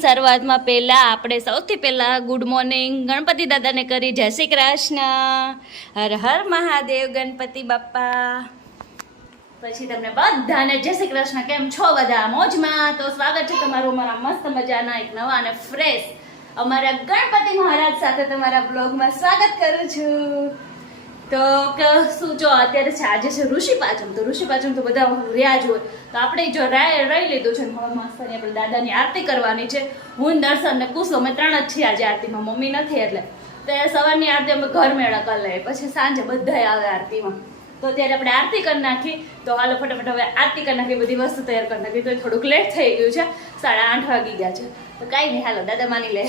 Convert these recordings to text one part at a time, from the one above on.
શરૂઆતમાં પહેલાં આપણે સૌથી પહેલાં ગુડ મોર્નિંગ ગણપતિ દાદાને કરી. જય શ્રી કૃષ્ણ. હર હર મહાદેવ ગણપતિ બાપ્પા પછી તમને બધાને જય શ્રી કૃષ્ણ. કેમ છો બધા? મોજમાં? તો સ્વાગત છે તમારું અમારા મસ્ત મજાના એક નવા અને ફ્રેશ અમારા ગણપતિ મહારાજ સાથે તમારા બ્લોગમાં સ્વાગત કરું છું. તો શું જો અત્યારે છે, આજે છે ઋષિ પાચમ, તો ઋષિ પાચમ તો બધા રહ્યા જ હોય. તો આપણે જો રાય રહી લીધું છે હવે માસ્તરની આપણે દાદાની આરતી કરવાની છે. હું દર્શન ને કુસો અમે ત્રણ જ છીએ આજે આરતીમાં, મમ્મી નથી એટલે. તો સવારની આરતી અમે ઘર મેળા કરી લઈએ, પછી સાંજે બધાય આવે આરતીમાં. તો ત્યારે આપણે આરતી કરી નાખી. તો હાલો ફટાફટ હવે આરતી કરી નાખી, બધી વસ્તુ તૈયાર કરી નાખી. તો થોડુંક લેટ થઈ ગયું છે. સાડા આઠ વાગી ગયા છે. તો કાંઈ નહીં, હાલો, દાદા માની લે.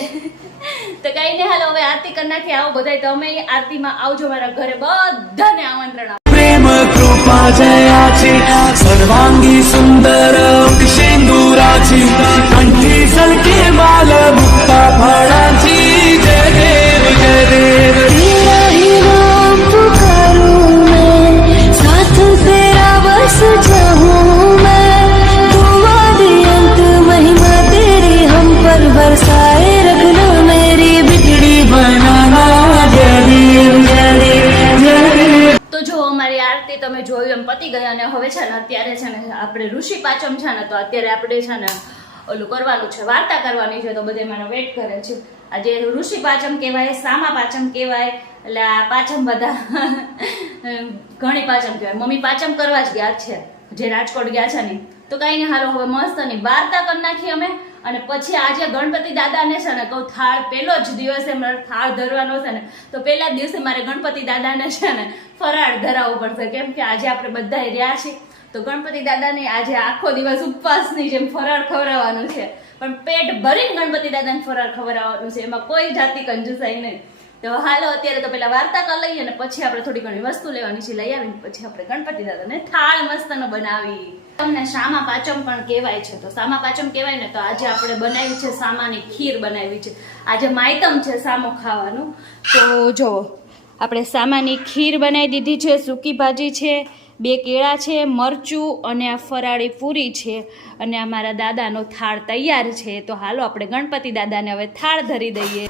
તો કાંઈ નહીં, હાલો, હવે આરતી કરી નાખી. આવો બધા તમે આરતીમાં આવજો મારા ઘરે. બધાને આમંત્રણ આપો. પ્રેમ, કૃપા, જયા છે. સર્વાંગી સુંદર છે ને, અત્યારે છે ને, આપણે ઋષિ પાચમ છે ને, તો અત્યારે આપણે છે ને, ઓલું કરવાનું છે, વાર્તા કરવાની છે, તો બધે મને વેટ કરે છે. આજે ઋષિ પાચમ કહેવાય, સામા પાચમ કહેવાય, એટલે આ પાચમ બધા ઘણી પાચમ કહેવાય. મમ્મી પાચમ કરવા જ ગયા છે, જે રાજકોટ ગયા છે ને, તો કાંઈ નહીં, હાલો, હવે મસ્ત નહીં વાર્તા કરી નાખી અમે. અને પછી આજે ગણપતિ દાદાને છે ને, કહું, થાળ પેલો જ દિવસે મારે થાળ ધરવાનો છે ને, તો પહેલા જ દિવસે મારે ગણપતિ દાદાને છે ને, ફરાળ ધરાવવું પડશે. કેમ કે આજે આપણે બધા રહ્યા છીએ. તો ગણપતિ દાદાને આજે આખો દિવસ ઉપવાસની જેમ ફરાળ ખવડાવવાનું છે. પણ પેટ ભરીને ગણપતિ દાદાને ફરાળ ખવડાવવાનું છે. એમાં કોઈ જાતિ કંજુસાઈ નહીં. તો હાલો, અત્યારે તો પેલા વાર્તા કરી લઈએ અને પછી આપણે થોડી ઘણી વસ્તુ લેવાની છે. લઈ આવીને પછી આપણે ગણપતિ દાદાને થાળ મસ્તનો બનાવી. તમને સામા પાચમ પણ કહેવાય છે. તો સામા પાચમ કહેવાય ને, તો આજે આપણે બનાવી છે સામાની ખીર બનાવી છે. આજે માયતમ છે સામો ખાવાનું. તો જો, આપણે સામાની ખીર બનાવી દીધી છે, સૂકી ભાજી છે બે કેળા છે, મરચું અને આ ફરાળી પૂરી છે. અને આ મારા દાદાનો થાળ તૈયાર છે. તો હાલો આપણે ગણપતિ દાદાને હવે થાળ ધરી દઈએ.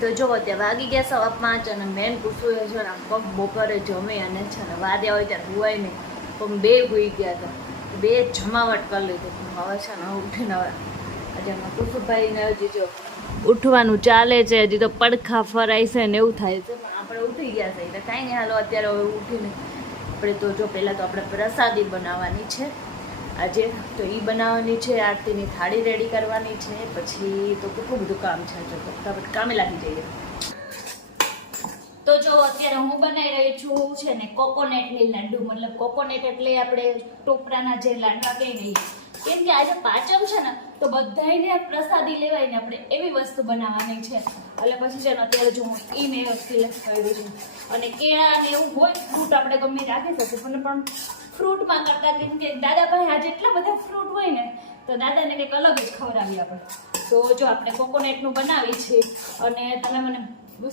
તો જો ત્યાં વાગી ગયા સવા પાંચ અને મેન પૂછવું એ છે ને પગ બપોરે જમે અને છે ને વાદ્યા હોય ત્યારે હુવાય નહીં. પણ બે ગુઈ ગયા હતા. બે જમાવટ કરી લીધી પણ હવે છે ને ઉઠીને હવે, આજે કુસુભાઈને હજી જો ઉઠવાનું ચાલે છે, હજી તો પડખા ફરાય છે ને એવું થાય છે. પણ આપણે ઉઠી ગયા છે. એટલે કાંઈ નહીં, હાલો, અત્યારે હવે ઉઠીને આપણે તો જો પહેલાં તો આપણે પ્રસાદી બનાવવાની છે. આજે તો એ બનાવવાની છે, આરતીની થાળી રેડી કરવાની છે, પછી તો કેટલું બધું કામ છે જો ફટાફટ કામે લાગી જઈએ. તો જો અત્યારે હું બનાવી રહી છું, છે ને કોકોનેટની લાડુ. મતલબ કોકોનેટ એટલે આપણે ટોપરાના જે લાડવા કહી દઈએ કેમ કે આજે પાચમ છે ને, તો બધાયને પ્રસાદી લેવાય ને આપણે એવી વસ્તુ બનાવવાની છે. એટલે પછી છે ને અત્યારે જો હું એ મેં સિલેક્ટ કર્યું છે. અને કેળા ને એવું હોય ફ્રૂટ આપણે ગમે રાખી શકીએ, પણ પણ ફ્રૂટમાં કરતા કેમ કે દાદાભાઈ આજે એટલા બધા ફ્રૂટ હોય ને, તો દાદાને કંઈક અલગ જ ખવડાવીએ આપણે. તો જો આપણે કોકોનટનું બનાવી છે અને તમે મને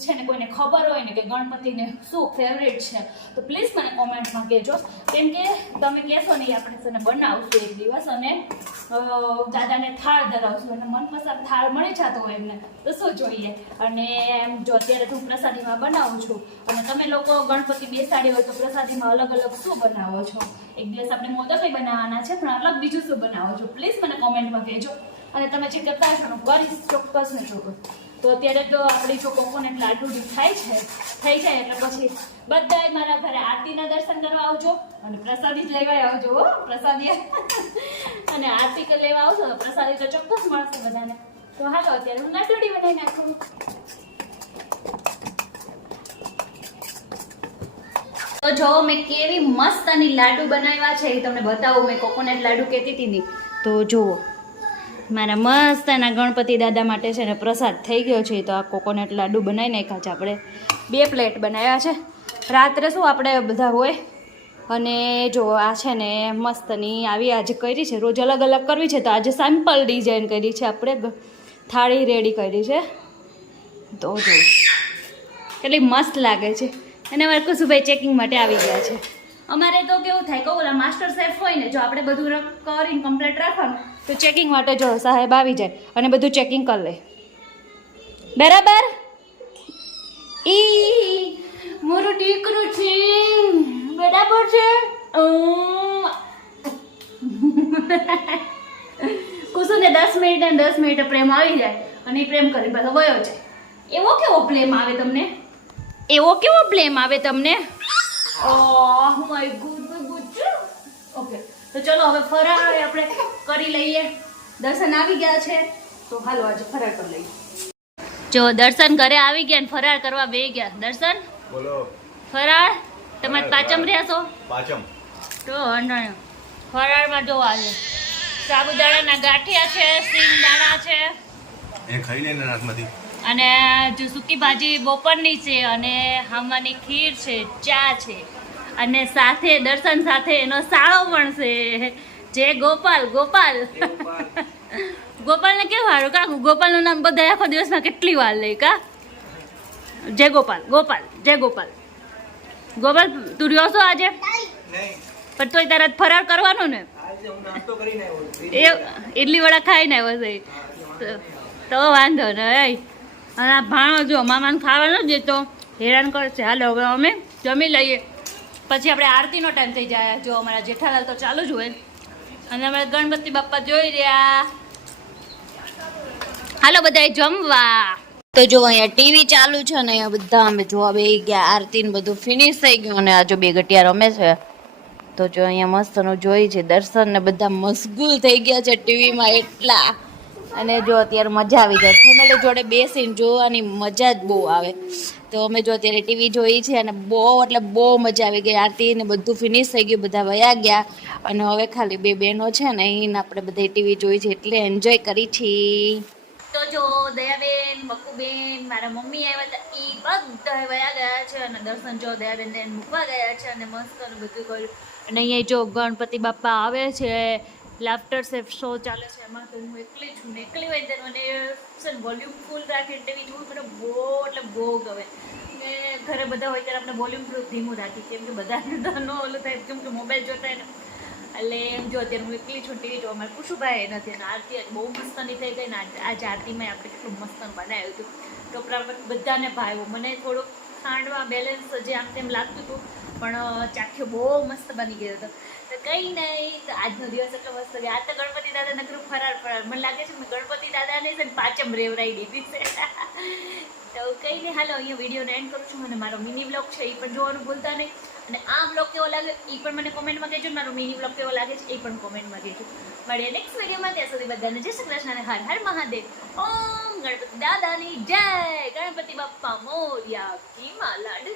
છે ને કોઈને ખબર હોય ને કે ગણપતિને શું ફેવરેટ છે, તો પ્લીઝ મને કોમેન્ટમાં કહેજો. કેમ કે તમે કહેશો નહીં આપણે છે ને બનાવશું એક દિવસ અને દાદાને થાળ ધરાવશું અને મનપસંદ થાળ મળી જતો હોય એમને, તો શું જોઈએ? અને એમ જો અત્યારે હું પ્રસાદીમાં બનાવું છું, અને તમે લોકો ગણપતિ બેસાડી હોય તો પ્રસાદીમાં અલગ અલગ શું બનાવો છો? એક દિવસ આપણે મોદક બનાવવાના છે, પણ અલગ બીજું શું બનાવો છો? પ્લીઝ મને કોમેન્ટમાં કહેજો. અને તમે જે કરતા હશો કરીશ ચોક્કસ ને ચોક્કસ. તો અત્યારે તો આપણી જો કોકોનટ લાડુ થાય છે, થઈ જાય એટલે પછી બધા મારા ઘરે આરતીના દર્શન કરવા આવજો અને પ્રસાદી જ લેવા આવજો પ્રસાદી. અને આરતી લેવા આવજો તો પ્રસાદી તો ચોક્કસ મળશે બધાને. તો હાલો, અત્યારે હું લાડુડી બનાવી નાખું. તો જો, મેં કેવી મસ્ત અને લાડુ બનાવ્યા છે, એ તમને બતાવું. મેં કોકોનટ લાડુ કહેતી હતી તો જુઓ. મારા મસ્ત એના ગણપતિ દાદા માટે છે ને પ્રસાદ થઈ ગયો છે, તો આ કોકોનટ લાડુ બનાવી નાખ્યા છે આપણે. બે પ્લેટ બનાવ્યા છે. રાત્રે શું આપણે બધા હોય? અને જો આ છે ને મસ્તની આવી આજે કરી છે, રોજ અલગ અલગ કરવી છે, તો આજે સેમ્પલ ડિઝાઇન કરી છે આપણે. થાળી રેડી કરી છે. તો જો, કેટલી મસ્ત લાગે છે. અને અમારે કુસુભાઈ ચેકિંગ માટે આવી ગયા છે. અમારે તો કેવું થાય, કહું, ઓલા માસ્ટર શેફ હોય ને, જો આપણે બધું કરીને કમ્પ્લીટ રાખવાનું, તો ચેકિંગ માટે જો સાહેબ આવી જાય અને બધું ચેકિંગ કરી લે. બરાબર? ઈ મારું દીકરું છે. બરાબર છે. કુસુને દસ મિનિટ અને દસ મિનિટ પ્રેમ આવી જાય અને એ પ્રેમ કરી પાછો વયો છે એવો કેવો પ્રેમ આવે તમને? એવો કેવો પ્રેમ આવે તમને? Oh my good good. Okay તો ચલો હવે ફરાળ આપણે કરી લઈએ. દર્શન આવી ગયા છે તો હાલો આજે ફરાળ કરી લઈએ. જો દર્શન ઘરે આવી ગયા ને ફરાળ કરવા બે ગયા. દર્શન? બોલો. ફરાળ? તમે પાચમ રહ્યા છો? પાચમ. તો વાંધો ફરાળમાં જો આજે સાબુદાણાના ગાંઠિયા છે સિંગ દાણા છે. એ ખાઈ લે અને જો સૂકી ભાજી બપોરની છે અને હામાની ખીર છે ચા છે અને સાથે દર્શન સાથે એનો સાળો પણ છે. જે ગોપાલ ગોપાલ. ગોપાલને કેવું સારું કા ગોપાલનું નામ બધા આખો દિવસમાં કેટલી વાર લે કા? જય ગોપાલ ગોપાલ જય ગોપાલ. ગોપાલ તું રહ્યો છો આજે? પણ તોય તારા ફરાર કરવાનું ને? એ ઇડલી વડા ખાઈને આવ્યો છે. તો- તો વાંધો નહીં અને આ ભાણો જો મામાને ખાવા જ તો હેરાન કરશે. હાલો, હવે અમે જમી લઈએ. પછી આપણે આરતીનો ટાઈમ થઈ જાય. જો અમારા જેઠાલાલ તો ચાલુ જ હોય. અને અમે ગણપતિ બાપા જોઈ રહ્યા. હાલો બધા જમવા. તો જો અહીંયા ટીવી ચાલુ છે ને અહીંયા બધા અમે જોવા બે ગયા. આરતી ને બધું ફિનિશ થઈ ગયું અને આ બે ગટિયા રમે છે. તો જો અહીંયા મસ્તનું જોઈ છે. દર્શન ને બધા મશગુલ થઈ ગયા છે ટીવીમાં એટલા અને જો અત્યારે મજા આવી જાય. ફેમિલી જોડે બેસીને જોવાની મજા જ બહુ આવે. તો અમે જો અત્યારે ટીવી જોઈ છે અને બહુ, એટલે બહુ મજા આવી ગઈ. આરતી ને બધું ફિનિશ થઈ ગયું, બધા વયા ગયા. અને હવે ખાલી બે બહેનો છે ને એને આપણે બધા ટીવી જોઈ છે એટલે એન્જોય કરી છીએ. તો જો દયાબેન, મકુબેન, મારા મમ્મી આવ્યા હતા એ બધા વયા ગયા છે અને દર્શન જો દયાબેન મૂકવા ગયા છે અને મસ્ત બધું કર્યું. અને અહીંયા જો ગણપતિ બાપ્પા આવે છે લાફ્ટર સેફ શો ચાલે છે. એમાં તો હું એકલી છું ને એકલી હોય ત્યારે મને છે વોલ્યુમ ફૂલ રાખીને ટીવી જોવું મને બહુ, એટલે બહુ ગમે. ને ઘરે બધા હોય ત્યારે આપણે વોલ્યુમ ધીમું રાખી કેમ કે બધા ન ઓલું થાય, કેમ કે મોબાઈલ જોતા એને એટલે એમ જો અત્યારે હું એકલી છું ટીવી જોવા મારે કુશુભાઈ નથી અને આરતી બહુ મસ્તની થઈ ગઈ ને આજ- આરતીમાં આપણે કેટલું મસ્ત બનાવ્યું હતું. ટોપરા પર બધાને ભાવ્યું. મને થોડુંક ખાંડમાં બેલેન્સ જે આમ તેમ લાગતું હતું પણ ચાખ્યો બહુ મસ્ત બની ગયો હતો. તો કંઈ નહીં, તો આજનો દિવસ એટલો મસ્ત ગયો. આ તો ગણપતિ દાદા નકરું ફરાર ફરાર મને લાગે છે ગણપતિ દાદાને છે ને પાચમ રેવરાઈ દીધી છે. તો કંઈ નહીં, હાલો, અહીંયા વિડીયોને એન્ડ કરું છું. અને મારો મિની બ્લોગ છે, એ પણ જોવાનું ભૂલતા નહીં. અને આ બ્લોગ કેવો લાગે એ પણ મને કોમેન્ટમાં કહેજો. મારો મિની બ્લોગ કેવો લાગે છે, એ પણ કોમેન્ટમાં કહેજો. મળીએ નેક્સ્ટ વિડીયોમાં. ત્યાં સુધી બધાને જય શ્રી કૃષ્ણ અને હર હર મહાદેવ. ઓમ ગણપતિ દાદાની જય. ગણપતિ બાપ્પા મોર્યા કી લાડુ